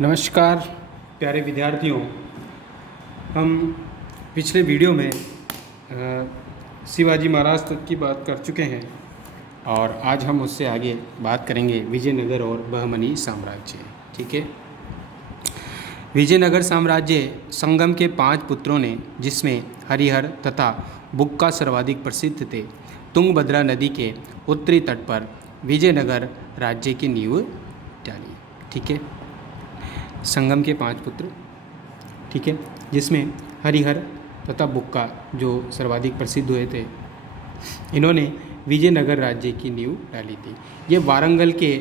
नमस्कार प्यारे विद्यार्थियों। हम पिछले वीडियो में शिवाजी महाराज तक की बात कर चुके हैं और आज हम उससे आगे बात करेंगे विजयनगर और बहमनी साम्राज्य। ठीक है, विजयनगर साम्राज्य संगम के 5 पुत्रों ने, जिसमें हरिहर तथा बुक्का सर्वाधिक प्रसिद्ध थे, तुंगभद्रा नदी के उत्तरी तट पर विजयनगर राज्य की नींव डाली। ठीक है, संगम के 5 पुत्र, ठीक है, जिसमें हरिहर तथा बुक्का जो सर्वाधिक प्रसिद्ध हुए थे, इन्होंने विजयनगर राज्य की नींव डाली थी। ये वारंगल के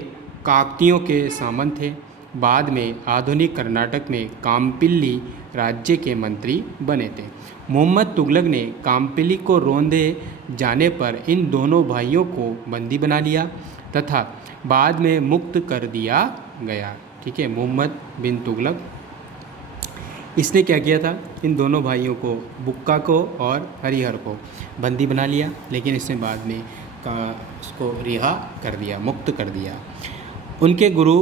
काकतियों के सामंत थे। बाद में आधुनिक कर्नाटक में काम्पिल्ली राज्य के मंत्री बने थे। मोहम्मद तुगलक ने काम्पिल्ली को रौंदे जाने पर इन दोनों भाइयों को बंदी बना लिया तथा बाद में मुक्त कर दिया गया। ठीक है, मोहम्मद बिन तुगलक, इसने क्या किया था, इन दोनों भाइयों को, बुक्का को और हरिहर को बंदी बना लिया, लेकिन इसने बाद में उसको रिहा कर दिया, मुक्त कर दिया। उनके गुरु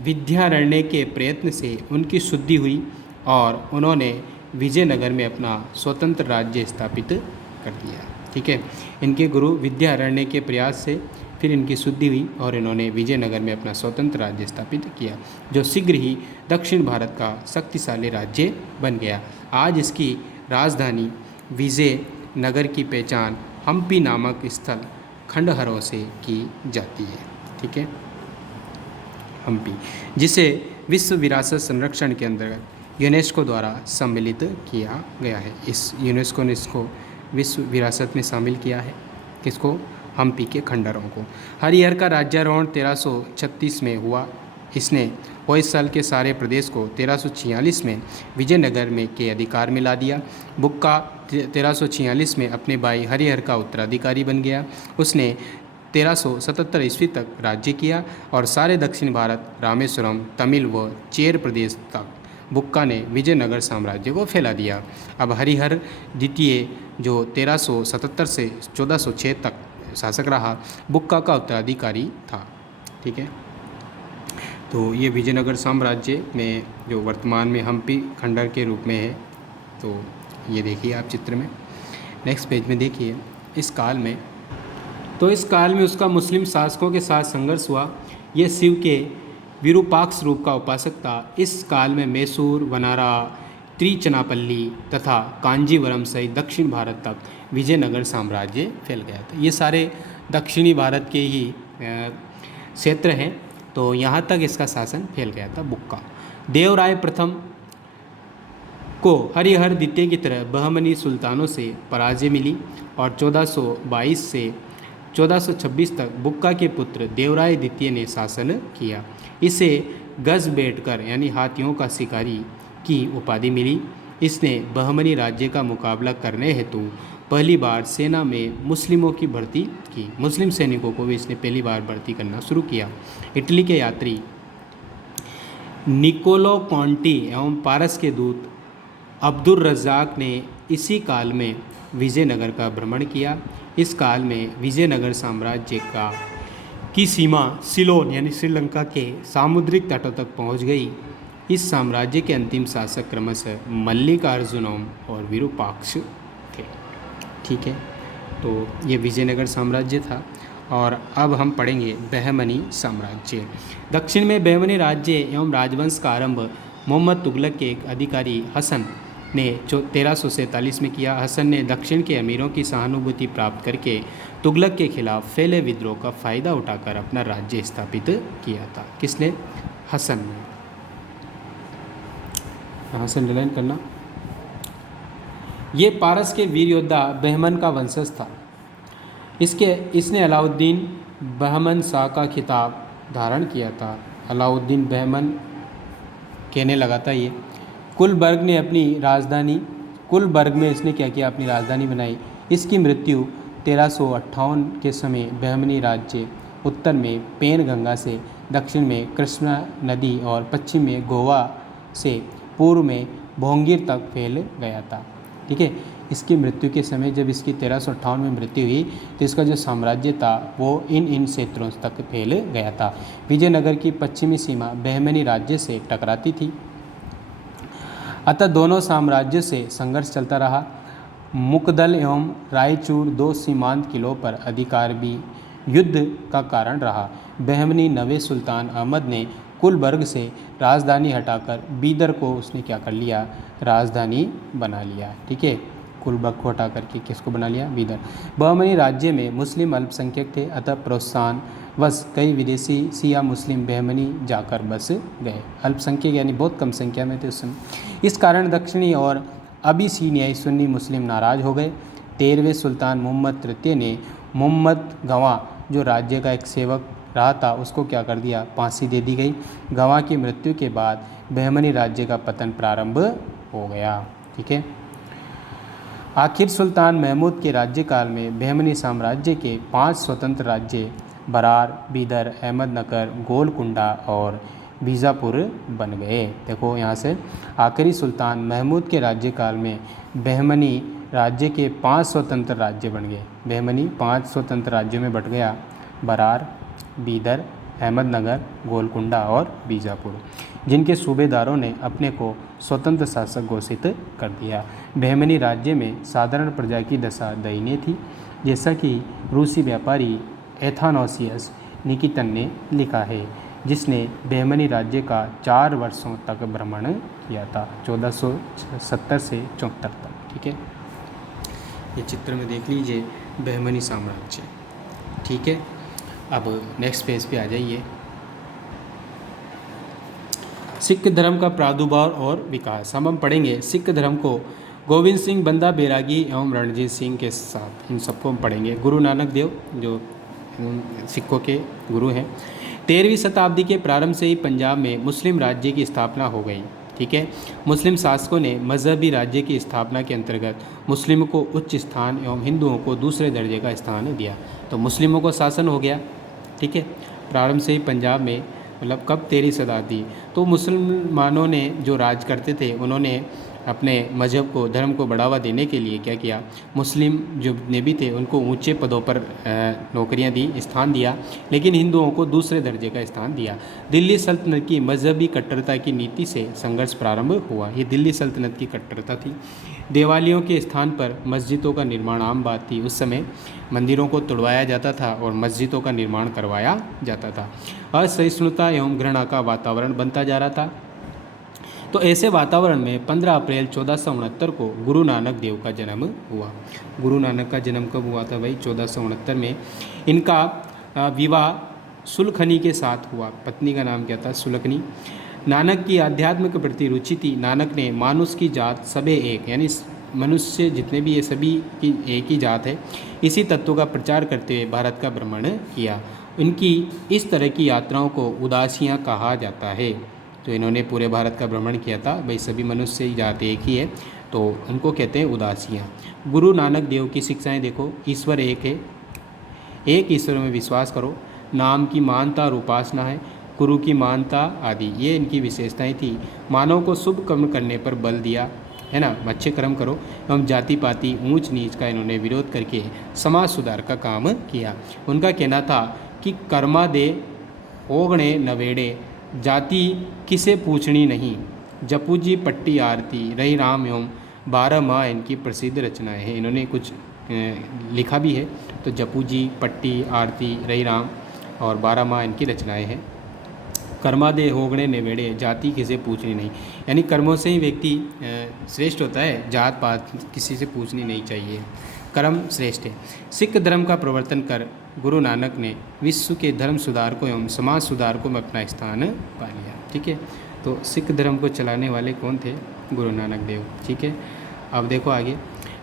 विद्यारण्य के प्रयत्न से उनकी शुद्धि हुई और उन्होंने विजयनगर में अपना स्वतंत्र राज्य स्थापित कर दिया। ठीक है, इनके गुरु विद्यारण्य के प्रयास से फिर इनकी शुद्धि हुई और इन्होंने विजयनगर में अपना स्वतंत्र राज्य स्थापित किया, जो शीघ्र ही दक्षिण भारत का शक्तिशाली राज्य बन गया। आज इसकी राजधानी विजयनगर की पहचान हम्पी नामक स्थल खंडहरों से की जाती है। ठीक है, हम्पी, जिसे विश्व विरासत संरक्षण के अंतर्गत यूनेस्को द्वारा सम्मिलित किया गया है। इस यूनेस्को ने इसको विश्व विरासत में शामिल किया है, किसको, हम्पी के खंडहरों को। हरिहर का राज्यारोहण 1336 में हुआ। इसने होयसल के सारे प्रदेश को 1346 में विजयनगर में के अधिकार में ला दिया। बुक्का 1346 में अपने भाई हरिहर का उत्तराधिकारी बन गया। उसने 1377 ईस्वी तक राज्य किया और सारे दक्षिण भारत, रामेश्वरम, तमिल व चेर प्रदेश तक बुक्का ने विजयनगर साम्राज्य को फैला दिया। अब हरिहर द्वितीय, जो 1377 से 1406 तक शासक रहा, बुक्का का उत्तराधिकारी था। ठीक है, तो ये विजयनगर साम्राज्य में जो वर्तमान में हम्पी खंडहर के रूप में है, तो ये देखिए आप चित्र में। नेक्स्ट पेज में देखिए, इस काल में उसका मुस्लिम शासकों के साथ संघर्ष हुआ। यह शिव के विरूपाक्ष रूप का उपासक था। इस काल में मैसूर, वनारा, त्रिचनापल्ली तथा कांजीवरम सहित दक्षिण भारत तक विजयनगर साम्राज्य फैल गया था। ये सारे दक्षिणी भारत के ही क्षेत्र हैं, तो यहाँ तक इसका शासन फैल गया था। बुक्का देवराय प्रथम को हरिहर द्वितीय की तरह बहमनी सुल्तानों से पराजय मिली और 1422 से 1426 तक बुक्का के पुत्र देवराय द्वितीय ने शासन किया। इसे गजबेटकर यानी हाथियों का शिकारी की उपाधि मिली। इसने बहमनी राज्य का मुकाबला करने हेतु पहली बार सेना में मुस्लिमों की भर्ती की। मुस्लिम सैनिकों को भी इसने पहली बार भर्ती करना शुरू किया। इटली के यात्री निकोलो कॉन्टी एवं पारस के दूत अब्दुल रज़ाक ने इसी काल में विजयनगर का भ्रमण किया। इस काल में विजयनगर साम्राज्य की सीमा सिलोन यानी श्रीलंका के सामुद्रिक तटों तक पहुंच गई। इस साम्राज्य के अंतिम शासक क्रमशः मल्लिकार्जुनम और विरूपाक्ष थे। ठीक है, तो ये विजयनगर साम्राज्य था। और अब हम पढ़ेंगे बहमनी साम्राज्य। दक्षिण में बहमनी राज्य एवं राजवंश का आरंभ मोहम्मद तुगलक के एक अधिकारी हसन ने 1347 में किया। हसन ने दक्षिण के अमीरों की सहानुभूति प्राप्त करके तुगलक के खिलाफ फैले विद्रोह का फ़ायदा उठाकर अपना राज्य स्थापित किया था। किसने? हसन ने। हसन डिलाइन करना। ये पारस के वीर योद्धा बहमन का वंशज था। इसने अलाउद्दीन बहमन शाह का खिताब धारण किया था। अलाउद्दीन बहमन कहने लगा था ये। गुलबर्ग में इसने क्या किया, अपनी राजधानी बनाई। इसकी मृत्यु 1358 के समय बहमनी राज्य उत्तर में पेन गंगा से, दक्षिण में कृष्णा नदी और पश्चिम में गोवा से पूर्व में भोंगीर तक फैल गया था। ठीक है, इसकी मृत्यु के समय जब इसकी 1358 में मृत्यु हुई तो इसका जो साम्राज्य था वो इन क्षेत्रों तक फैल गया था। विजयनगर की पश्चिमी सीमा बहमनी राज्य से टकराती थी, अतः दोनों साम्राज्यों से संघर्ष चलता रहा। मुकदल एवं रायचूर दो सीमांत किलों पर अधिकार भी युद्ध का कारण रहा। बहमनी नवे सुल्तान अहमद ने गुलबर्ग से राजधानी हटाकर बीदर को उसने क्या कर लिया, राजधानी बना लिया। ठीक है, गुलबर्ग को हटा करके किसको बना लिया, बीदर। बहमनी राज्य में मुस्लिम अल्पसंख्यक थे, अतः प्रोत्साहन बस कई विदेशी सिया मुस्लिम बहमनी जाकर बस गए। अल्पसंख्यक यानी बहुत कम संख्या में थे उस समय। इस कारण दक्षिणी और अबिसिनियाई सुन्नी मुस्लिम नाराज हो गए। 13वें सुल्तान मोहम्मद तृतीय ने मोहम्मद गवां जो राज्य का एक सेवक रहा था उसको क्या कर दिया, फांसी दे दी गई। गवां की मृत्यु के बाद बहमनी राज्य का पतन प्रारंभ हो गया। ठीक है, आखिर सुल्तान महमूद के राज्यकाल में बहमनी साम्राज्य के 5 स्वतंत्र राज्य बरार, बीदर, अहमदनगर, गोलकुंडा और बीजापुर बन गए। देखो यहाँ से आखिरी सुल्तान महमूद के राज्यकाल में बहमनी राज्य के 5 स्वतंत्र राज्य बन गए। बहमनी 5 स्वतंत्र राज्यों में बट गया, बरार, बीदर, अहमदनगर, गोलकुंडा और बीजापुर, जिनके सूबेदारों ने अपने को स्वतंत्र शासक घोषित कर दिया। बहमनी राज्य में साधारण प्रजा की दशा दयनीय थी, जैसा कि रूसी व्यापारी एथानोसियस निकितन ने लिखा है, जिसने बहमनी राज्य का 4 वर्षों तक भ्रमण किया था, 1470 से 74 तक। ठीक है, ये चित्र में देख लीजिए बहमनी साम्राज्य। ठीक है, अब नेक्स्ट पेज पे आ जाइए। सिख धर्म का प्रादुर्भाव और विकास हम पढ़ेंगे। सिख धर्म को गोविंद सिंह, बंदा बैरागी एवं रणजीत सिंह के साथ इन सबको हम पढ़ेंगे। गुरु नानक देव जो सिखों के गुरु हैं। 13वीं शताब्दी के प्रारंभ से ही पंजाब में मुस्लिम राज्य की स्थापना हो गई। ठीक है, मुस्लिम शासकों ने मजहबी राज्य की स्थापना के अंतर्गत मुस्लिमों को उच्च स्थान एवं हिंदुओं को दूसरे दर्जे का स्थान दिया, तो मुस्लिमों को शासन हो गया। ठीक है, प्रारंभ से ही पंजाब में, मतलब कब, 13वीं शताब्दी, तो मुसलमानों ने जो राज करते थे उन्होंने अपने मजहब को, धर्म को बढ़ावा देने के लिए क्या किया, मुस्लिम जो ने भी थे उनको ऊंचे पदों पर नौकरियां दी, स्थान दिया, लेकिन हिंदुओं को दूसरे दर्जे का स्थान दिया। दिल्ली सल्तनत की मजहबी कट्टरता की नीति से संघर्ष प्रारंभ हुआ। ये दिल्ली सल्तनत की कट्टरता थी। देवालयों के स्थान पर मस्जिदों का निर्माण आम बात थी। उस समय मंदिरों को तुड़वाया जाता था और मस्जिदों का निर्माण करवाया जाता था। असहिष्णुता एवं घृणा का वातावरण बनता जा रहा था। तो ऐसे वातावरण में 15 अप्रैल 1469 को गुरु नानक देव का जन्म हुआ। गुरु नानक का जन्म कब हुआ था भाई? 1469 में। इनका विवाह सुलखनी के साथ हुआ। पत्नी का नाम क्या था? सुलखनी। नानक की आध्यात्म के प्रति रुचि थी। नानक ने मानुष की जात सबे एक, यानी मनुष्य जितने भी ये सभी की एक ही जात है, इसी तत्व का प्रचार करते हुए भारत का भ्रमण किया। इनकी इस तरह की यात्राओं को उदासियाँ कहा जाता है। तो इन्होंने पूरे भारत का भ्रमण किया था, भाई सभी मनुष्य ही जात एक ही है, तो उनको कहते हैं उदासियाँ। गुरु नानक देव की शिक्षाएं देखो। ईश्वर एक है, एक ईश्वर में विश्वास करो, नाम की मानता और उपासना है, गुरु की मानता आदि, ये इनकी विशेषताएं थी। मानव को शुभ कर्म करने पर बल दिया, है ना, अच्छे कर्म करो, एवं जाति पाति ऊंच नीच का इन्होंने विरोध करके समाज सुधार का काम किया। उनका कहना था कि कर्मा दे ओगणे नवेड़े, जाति किसे पूछनी नहीं, जपू जी पट्टी आरती, रही राम एवं 12 माह इनकी प्रसिद्ध रचनाएं हैं। इन्होंने कुछ लिखा भी है, तो जपू जी पट्टी आरती, रही राम और 12 माह इनकी रचनाएं हैं। कर्मा दे होगणे नेवेड़े, जाति किसे पूछनी नहीं, यानी कर्मों से ही व्यक्ति श्रेष्ठ होता है, जात पात किसी से पूछनी नहीं चाहिए, कर्म श्रेष्ठ है। सिख धर्म का प्रवर्तन कर गुरु नानक ने विश्व के धर्म सुधारकों एवं समाज सुधारकों में अपना स्थान पा लिया। ठीक है, तो सिख धर्म को चलाने वाले कौन थे? गुरु नानक देव। ठीक है, अब देखो आगे।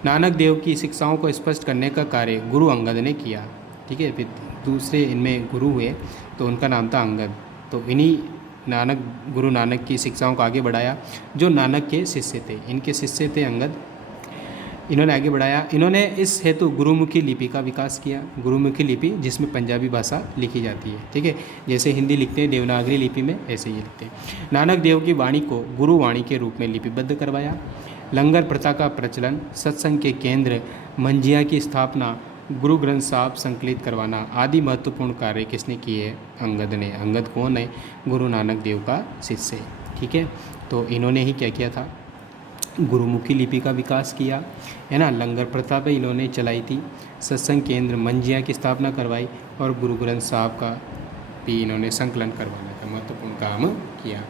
नानक देव की शिक्षाओं को स्पष्ट करने का कार्य गुरु अंगद ने किया। ठीक है, फिर दूसरे इनमें गुरु हुए तो उनका नाम था अंगद। तो इन्हीं गुरु नानक की शिक्षाओं को आगे बढ़ाया। जो नानक के शिष्य थे, इनके शिष्य थे अंगद, इन्होंने आगे बढ़ाया। इन्होंने इस हेतु गुरुमुखी लिपि का विकास किया। गुरुमुखी लिपि जिसमें पंजाबी भाषा लिखी जाती है। ठीक है, जैसे हिंदी लिखते हैं देवनागरी लिपि में, ऐसे ही लिखते हैं। नानक देव की वाणी को गुरुवाणी के रूप में लिपिबद्ध करवाया। लंगर प्रथा का प्रचलन, सत्संग के केंद्र मंजिया की स्थापना, गुरु ग्रंथ साहब संकलित करवाना आदि महत्वपूर्ण कार्य किसने किए? अंगद ने। अंगद कौन है? गुरु नानक देव का शिष्य। ठीक है, तो इन्होंने ही क्या किया था? गुरुमुखी लिपि का विकास किया, है ना। लंगर प्रथा पे इन्होंने चलाई थी, सत्संग केंद्र मंजिया की स्थापना करवाई और गुरु ग्रंथ साहब का भी इन्होंने संकलन करवाने का महत्वपूर्ण काम किया।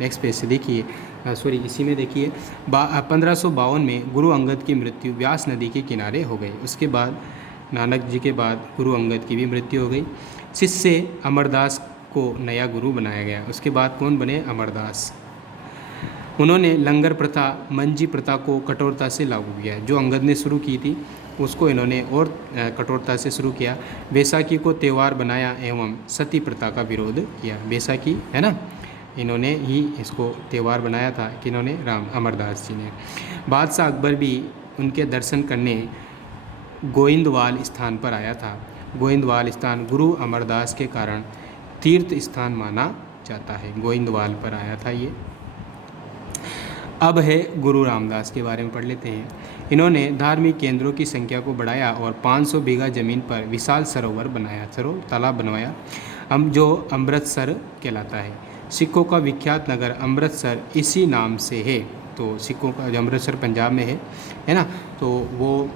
नेक्स्ट पेज से देखिए, सॉरी इसी में देखिए, 1552 में गुरु अंगद की मृत्यु व्यास नदी के किनारे हो गई। उसके बाद नानक जी के बाद गुरु अंगद की भी मृत्यु हो गई। शिष्य अमरदास को नया गुरु बनाया गया। उसके बाद कौन बने? अमरदास। उन्होंने लंगर प्रथा, मंजी प्रथा को कठोरता से लागू किया। जो अंगद ने शुरू की थी उसको इन्होंने और कठोरता से शुरू किया। बैसाखी को त्यौहार बनाया एवं सती प्रथा का विरोध किया। बैसाखी है ना, इन्होंने ही इसको त्यौहार बनाया था कि इन्होंने अमरदास जी ने। बादशाह अकबर भी उनके दर्शन करने गोविंदवाल स्थान पर आया था। गोविंदवाल स्थान गुरु अमरदास के कारण तीर्थ स्थान माना जाता है। गोविंदवाल पर आया था ये। अब है गुरु रामदास के बारे में पढ़ लेते हैं। इन्होंने धार्मिक केंद्रों की संख्या को बढ़ाया और 500 बीघा जमीन पर विशाल सरोवर बनाया, तालाब बनवाया, जो अमृतसर कहलाता है। सिखों का विख्यात नगर अमृतसर इसी नाम से है। तो सिखों का जो अमृतसर पंजाब में है ना, तो वो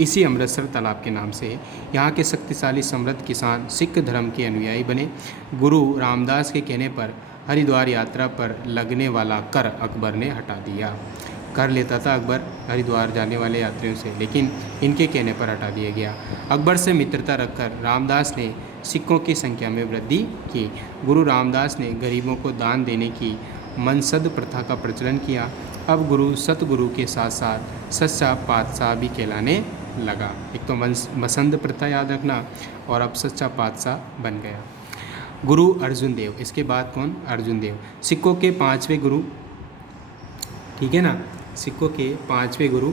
इसी अमृतसर तालाब के नाम से है। यहाँ के शक्तिशाली समृद्ध किसान सिख धर्म के अनुयायी बने। गुरु रामदास के कहने पर हरिद्वार यात्रा पर लगने वाला कर अकबर ने हटा दिया। कर लेता था अकबर हरिद्वार जाने वाले यात्रियों से, लेकिन इनके कहने पर हटा दिया गया। अकबर से मित्रता रखकर रामदास ने सिखों की संख्या में वृद्धि की। गुरु रामदास ने गरीबों को दान देने की मनसद प्रथा का प्रचलन किया। अब गुरु सतगुरु के साथ साथ सच्चा पातशाह भी कहलाने लगा। एक तो मसंद प्रथा याद रखना, और अब सच्चा पातशाह बन गया। गुरु अर्जुन देव, इसके बाद कौन? अर्जुन देव, सिखों के 5वें गुरु। ठीक है ना, सिखों के 5वें गुरु,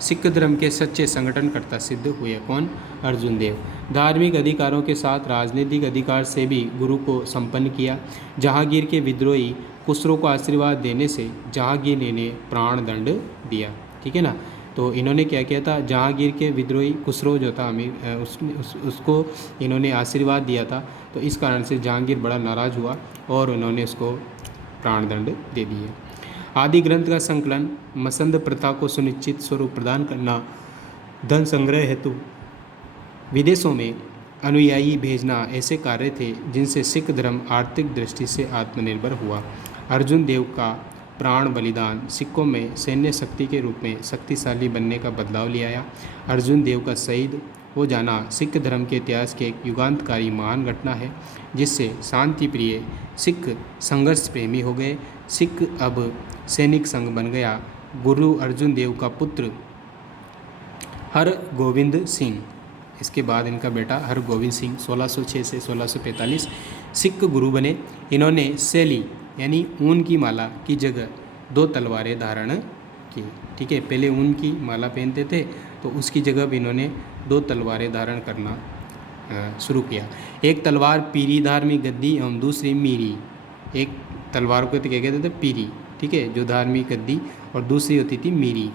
सिख धर्म के सच्चे संगठनकर्ता सिद्ध हुए। कौन? अर्जुन देव। धार्मिक अधिकारों के साथ राजनीतिक अधिकार से भी गुरु को संपन्न किया। जहांगीर के विद्रोही खुसरो को आशीर्वाद देने से जहांगीर ने प्राण दंड दिया। ठीक है ना, तो इन्होंने क्या किया था? जहांगीर के विद्रोही खुसरो जो था अमीर, उसको इन्होंने आशीर्वाद दिया था। तो इस कारण से जहांगीर बड़ा नाराज़ हुआ और उन्होंने उसको प्राण दंड दे दिए। आदि ग्रंथ का संकलन, मसंद प्रथा को सुनिश्चित स्वरूप प्रदान करना, धन संग्रह हेतु विदेशों में अनुयायी भेजना ऐसे कार्य थे जिनसे सिख धर्म आर्थिक दृष्टि से आत्मनिर्भर हुआ। अर्जुन देव का प्राण बलिदान सिखों में सैन्य शक्ति के रूप में शक्तिशाली बनने का बदलाव ले आया। अर्जुन देव का शहीद हो जाना सिख धर्म के इतिहास के एक युगांतकारी महान घटना है, जिससे शांति प्रिय सिख संघर्ष प्रेमी हो गए। सिख अब सैनिक संघ बन गया। गुरु अर्जुन देव का पुत्र हरगोविंद सिंह, इसके बाद इनका बेटा हरगोविंद सिंह 1606 से 1645 सिख गुरु बने। इन्होंने शैली यानी ऊन की माला की जगह 2 तलवारें धारण की। ठीक है, पहले ऊन की माला पहनते थे, तो उसकी जगह भी इन्होंने 2 तलवारें धारण करना शुरू किया। एक तलवार पीरी धार्मिक गद्दी एवं दूसरी मीरी। एक तलवार को क्या कहते थे? पीरी, ठीक है, जो धार्मिक गद्दी, और दूसरी होती थी मीरी,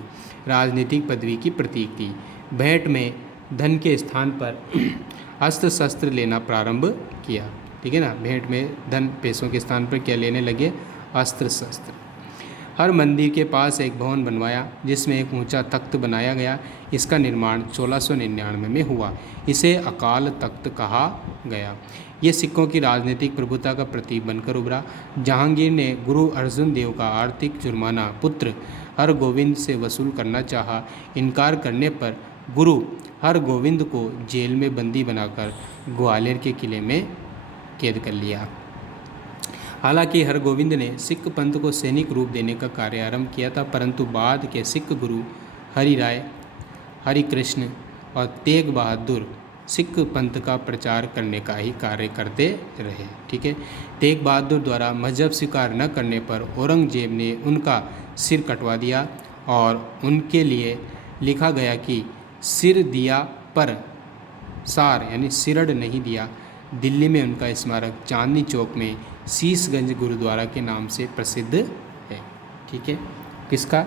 राजनीतिक पदवी की प्रतीक थी। भेंट में धन के स्थान पर अस्त्र शस्त्र लेना प्रारंभ किया। ठीक है ना, भेंट में धन पैसों के स्थान पर क्या लेने लगे? अस्त्र शस्त्र। हर मंदिर के पास एक भवन बनवाया जिसमें एक ऊंचा तख्त बनाया गया। इसका निर्माण 1699 में हुआ। इसे अकाल तख्त कहा गया। ये सिखों की राजनीतिक प्रभुता का प्रतीक बनकर उभरा। जहांगीर ने गुरु अर्जुन देव का आर्थिक जुर्माना पुत्र हरगोविंद से वसूल करना चाहा। इनकार करने पर गुरु हरगोविंद को जेल में बंदी बनाकर ग्वालियर के किले में कैद कर लिया। हालांकि हरगोविंद ने सिख पंथ को सैनिक रूप देने का कार्य आरंभ किया था, परंतु बाद के सिख गुरु हरि राय, हरिकृष्ण और तेग बहादुर सिख पंथ का प्रचार करने का ही कार्य करते रहे। ठीक है, तेग बहादुर द्वारा मजहब स्वीकार न करने पर औरंगजेब ने उनका सिर कटवा दिया और उनके लिए लिखा गया कि सिर दिया पर सार यानी सिरड़ नहीं दिया। दिल्ली में उनका स्मारक चांदनी चौक में शीशगंज गुरुद्वारा के नाम से प्रसिद्ध है। ठीक है, किसका?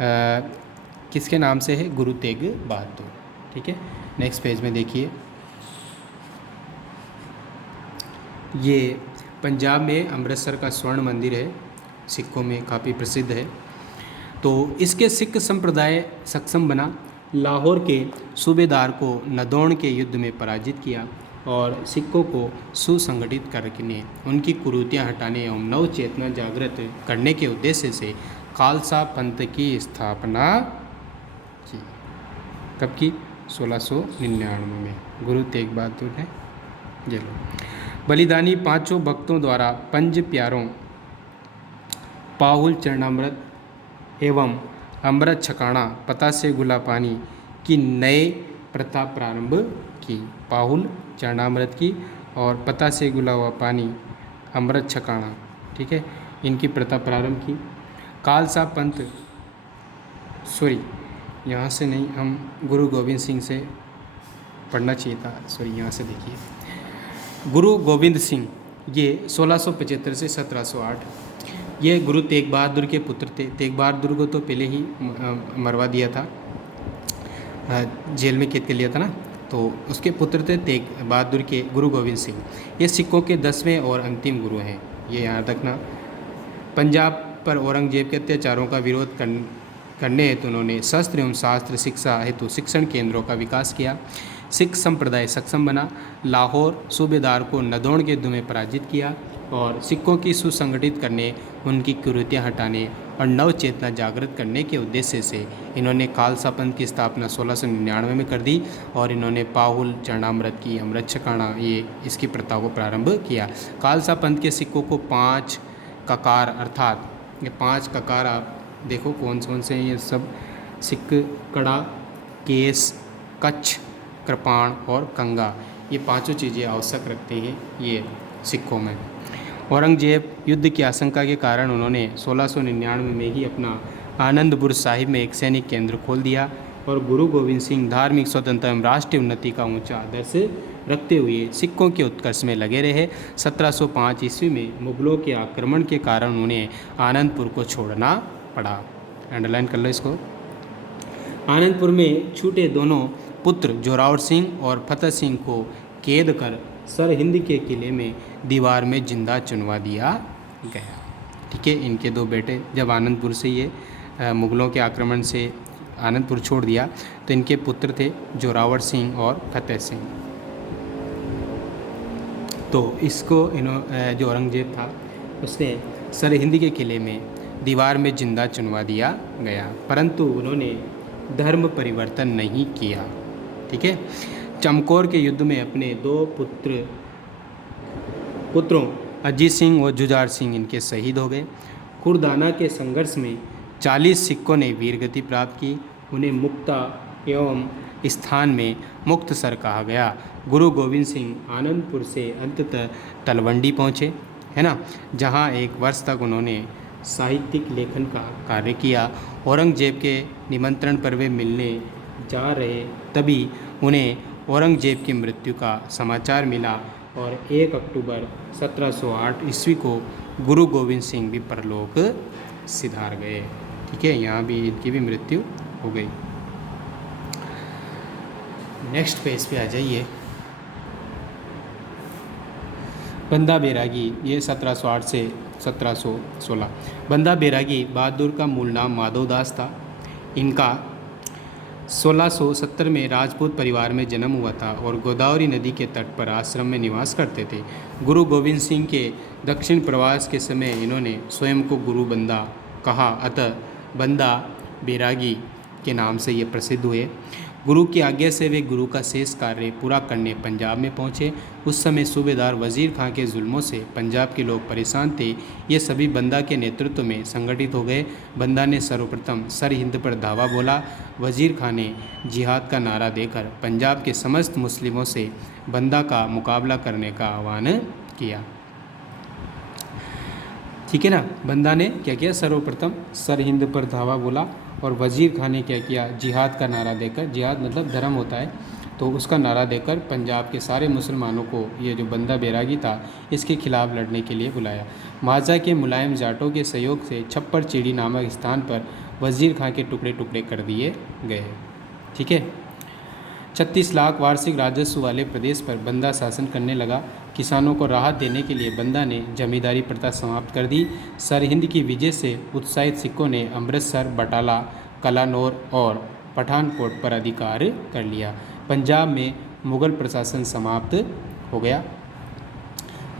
किसके नाम से है? गुरु तेग बहादुर। ठीक है, नेक्स्ट पेज में देखिए, ये पंजाब में अमृतसर का स्वर्ण मंदिर है, सिखों में काफ़ी प्रसिद्ध है। तो इसके सिख संप्रदाय सक्षम बना, लाहौर के सूबेदार को नदौन के युद्ध में पराजित किया और सिखों को सुसंगठित करने, उनकी कुरीतियाँ हटाने एवं नव चेतना जागृत करने के उद्देश्य से खालसा पंथ की स्थापना की। कब की? 1699 में गुरु तेग बहादुर ने। चलो, बलिदानी पांचों भक्तों द्वारा पंज प्यारों पाहुल चरणामृत एवं अमृत छकाना पता से गुला पानी की नए प्रथा प्रारंभ की। पाहुल चरणामृत की और पता से गुला हुआ पानी अमृत छकाना, ठीक है, इनकी प्रथा प्रारंभ की। खालसा पंथ, सॉरी यहाँ से नहीं, हम गुरु गोविंद सिंह से पढ़ना चाहिए था, सॉरी यहाँ से देखिए। गुरु गोविंद सिंह ये 1675 से 1708, ये गुरु तेग बहादुर के पुत्र थे। तेग बहादुर को तो पहले ही मरवा दिया था, जेल में कैद कर लिया था ना, तो उसके पुत्र थे तेग बहादुर के गुरु गोविंद सिंह। ये सिखों के 10वें और अंतिम गुरु हैं, ये याद रखना। पंजाब पर औरंगजेब के अत्याचारों का विरोध करने हेतु उन्होंने शस्त्र एवं शास्त्र शिक्षा हेतु शिक्षण केंद्रों का विकास किया। सिख संप्रदाय सक्षम बना, लाहौर सूबेदार को नदौन के युद्ध में पराजित किया और सिखों की सुसंगठित करने, उनकी कुरीतियाँ हटाने और नव चेतना जागृत करने के उद्देश्य से इन्होंने खालसा पंथ की स्थापना 1699 में कर दी और इन्होंने पाहुल चरणामृत की, अमृत छकाना, ये इसकी प्रथा को प्रारंभ किया। खालसा पंथ के सिखों को 5 ककार, अर्थात ये 5 ककार आप देखो कौन से हैं, ये सब सिख, कड़ा, केस, कच्छ, कृपाण और कंगा, ये पांचों चीज़ें आवश्यक रखते हैं ये सिखों में। औरंगजेब युद्ध की आशंका के कारण उन्होंने 1699 में ही अपना आनंदपुर साहिब में एक सैनिक केंद्र खोल दिया और गुरु गोविंद सिंह धार्मिक स्वतंत्रता एवं राष्ट्रीय उन्नति का ऊंचा आदर्श रखते हुए सिखों के उत्कर्ष में लगे रहे। 1705 ईस्वी में मुगलों के आक्रमण के कारण उन्हें आनंदपुर को छोड़ना पड़ा। अंडरलाइन कर लो इसको। आनंदपुर में छूटे दोनों पुत्र जोरावर सिंह और फतेह सिंह को कैद कर सरहिंद के किले में दीवार में जिंदा चुनवा दिया गया। ठीक है, इनके 2 बेटे, जब आनंदपुर से ये मुगलों के आक्रमण से आनंदपुर छोड़ दिया तो इनके पुत्र थे जोरावर सिंह और फतेह सिंह। तो इसको जो औरंगजेब था उसने सरहिंद के किले में दीवार में जिंदा चुनवा दिया गया, परंतु उन्होंने धर्म परिवर्तन नहीं किया। ठीक है, चमकौर के युद्ध में अपने 2 पुत्रों अजीत सिंह और जुझार सिंह इनके शहीद हो गए। खुरदाना के संघर्ष में 40 सिखों ने वीरगति प्राप्त की। उन्हें मुक्ता एवं स्थान में मुक्तसर कहा गया। गुरु गोविंद सिंह आनंदपुर से अंततः तलवंडी पहुँचे, है ना, जहाँ 1 वर्ष तक उन्होंने साहित्यिक लेखन का कार्य किया। औरंगजेब के निमंत्रण पर वे मिलने जा रहे तभी उन्हें औरंगजेब की मृत्यु का समाचार मिला और 1 अक्टूबर 1708 ईस्वी को गुरु गोविंद सिंह भी परलोक सिधार गए। ठीक है, यहाँ भी इनकी भी मृत्यु हो गई। नेक्स्ट पेज पे आ जाइए। बंदा बैरागी, ये 1708 से 1716। बंदा बैरागी बहादुर का मूल नाम माधवदास था। इनका 1670 में राजपूत परिवार में जन्म हुआ था और गोदावरी नदी के तट पर आश्रम में निवास करते थे। गुरु गोविंद सिंह के दक्षिण प्रवास के समय इन्होंने स्वयं को गुरु बंदा कहा, अतः बंदा बैरागी के नाम से ये प्रसिद्ध हुए। गुरु की आज्ञा से वे गुरु का शेष कार्य पूरा करने पंजाब में पहुँचे। उस समय सूबेदार वजीर खां के जुल्मों से पंजाब के लोग परेशान थे। ये सभी बंदा के नेतृत्व में संगठित हो गए। बंदा ने सर्वप्रथम सरहिंद पर धावा बोला। वजीर खां ने जिहाद का नारा देकर पंजाब के समस्त मुस्लिमों से बंदा का मुकाबला करने का आह्वान किया। ठीक है ना, बंदा ने क्या किया, सर्वप्रथम सरहिंद पर धावा बोला और वजीर खां ने क्या किया, जिहाद का नारा देकर, जिहाद मतलब धर्म होता है, तो उसका नारा देकर पंजाब के सारे मुसलमानों को ये जो बंदा बैरागी था इसके खिलाफ लड़ने के लिए बुलाया। माजा के मुलायम जाटों के सहयोग से छप्पर चीड़ी नामक स्थान पर वजीर खां के टुकड़े टुकड़े कर दिए गए। ठीक है। 36 लाख वार्षिक राजस्व वाले प्रदेश पर बंदा शासन करने लगा। किसानों को राहत देने के लिए बंदा ने जमींदारी प्रथा समाप्त कर दी। सरहिंद की विजय से उत्साहित सिखों ने अमृतसर, बटाला, कलानौर और पठानकोट पर अधिकार कर लिया। पंजाब में मुग़ल प्रशासन समाप्त हो गया।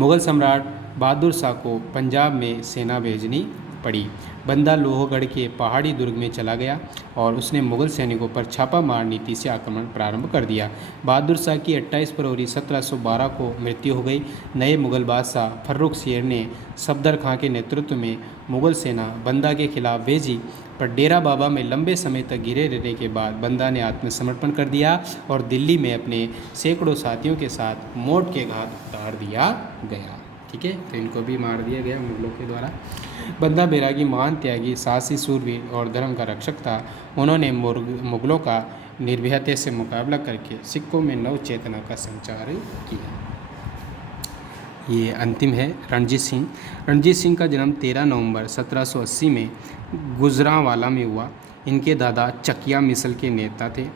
मुग़ल सम्राट बहादुर शाह को पंजाब में सेना भेजनी पड़ी। बंदा लोहगढ़ के पहाड़ी दुर्ग में चला गया और उसने मुग़ल सैनिकों पर छापा मार नीति से आक्रमण प्रारंभ कर दिया। बहादुर शाह की 28 फरवरी 1712 को मृत्यु हो गई। नए मुग़ल बादशाह फर्रुख शेर ने सफदर खां के नेतृत्व में मुग़ल सेना बंदा के खिलाफ भेजी, पर डेरा बाबा में लंबे समय तक घिरे रहने के बाद बंदा ने आत्मसमर्पण कर दिया और दिल्ली में अपने सैकड़ों साथियों के साथ मौत के घाट उतार दिया गया। ठीक है, तो इनको भी मार दिया गया मुग़लों के द्वारा। बंदा बैरागी महान त्यागी, साहसी, सूरवीर और धर्म का रक्षक था। उन्होंने मुग़लों का निर्भयता से मुकाबला करके सिखों में नव चेतना का संचार किया। ये अंतिम है रणजीत सिंह। रणजीत सिंह का जन्म 13 नवंबर 1780 में गुजरांवाला में हुआ। इनके दादा चकिया मिसल के नेता थे।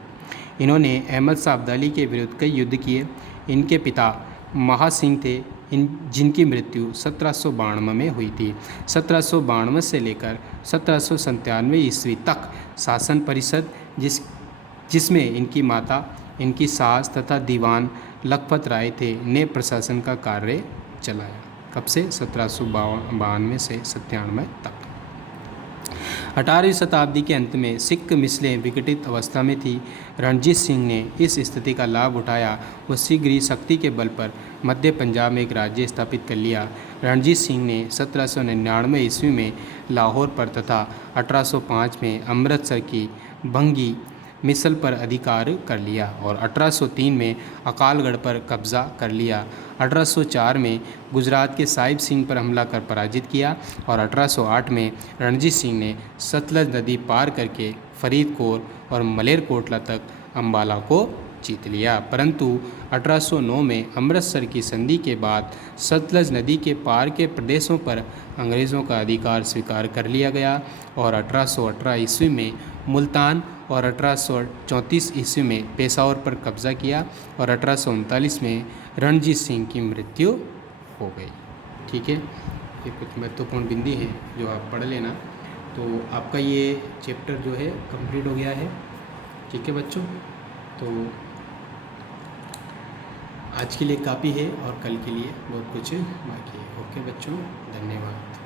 इन्होंने अहमद शाह अब्दाली के विरुद्ध कई युद्ध किए। इनके पिता महासिंह थे, जिनकी मृत्यु 1792 में हुई थी। 1792 से लेकर 1797 ईस्वी तक शासन परिषद जिसमें इनकी माता, इनकी सास तथा दीवान लखपत राय थे, ने प्रशासन का कार्य चलाया। कब से? 1792 से 97 तक। 18वीं शताब्दी के अंत में सिख मिसलें विघटित अवस्था में थी। रणजीत सिंह ने इस स्थिति का लाभ उठाया व शीघ्र ही शक्ति के बल पर मध्य पंजाब में एक राज्य स्थापित कर लिया। रणजीत सिंह ने 1799 ईस्वी में लाहौर पर तथा 1805 में अमृतसर की भंगी मिसल पर अधिकार कर लिया और 1803 में अकालगढ़ पर कब्जा कर लिया। 1804 में गुजरात के साहिब सिंह पर हमला कर पराजित किया और 1808 में रणजीत सिंह ने सतलज नदी पार करके फरीदकोट और मलेरकोटला तक अम्बाला को जीत लिया। परंतु 1809 में अमृतसर की संधि के बाद सतलज नदी के पार के प्रदेशों पर अंग्रेज़ों का अधिकार स्वीकार कर लिया गया और 1818 ईस्वी में मुल्तान और 1834 ईस्वी में पेशावर पर कब्जा किया और 1839 में रणजीत सिंह की मृत्यु हो गई। ठीक है, ये कुछ महत्वपूर्ण बिंदु हैं जो आप पढ़ लेना। तो आपका ये चैप्टर जो है कंप्लीट हो गया है। ठीक है बच्चों, तो आज के लिए काफ़ी है और कल के लिए बहुत कुछ बाकी है। ओके बच्चों, धन्यवाद।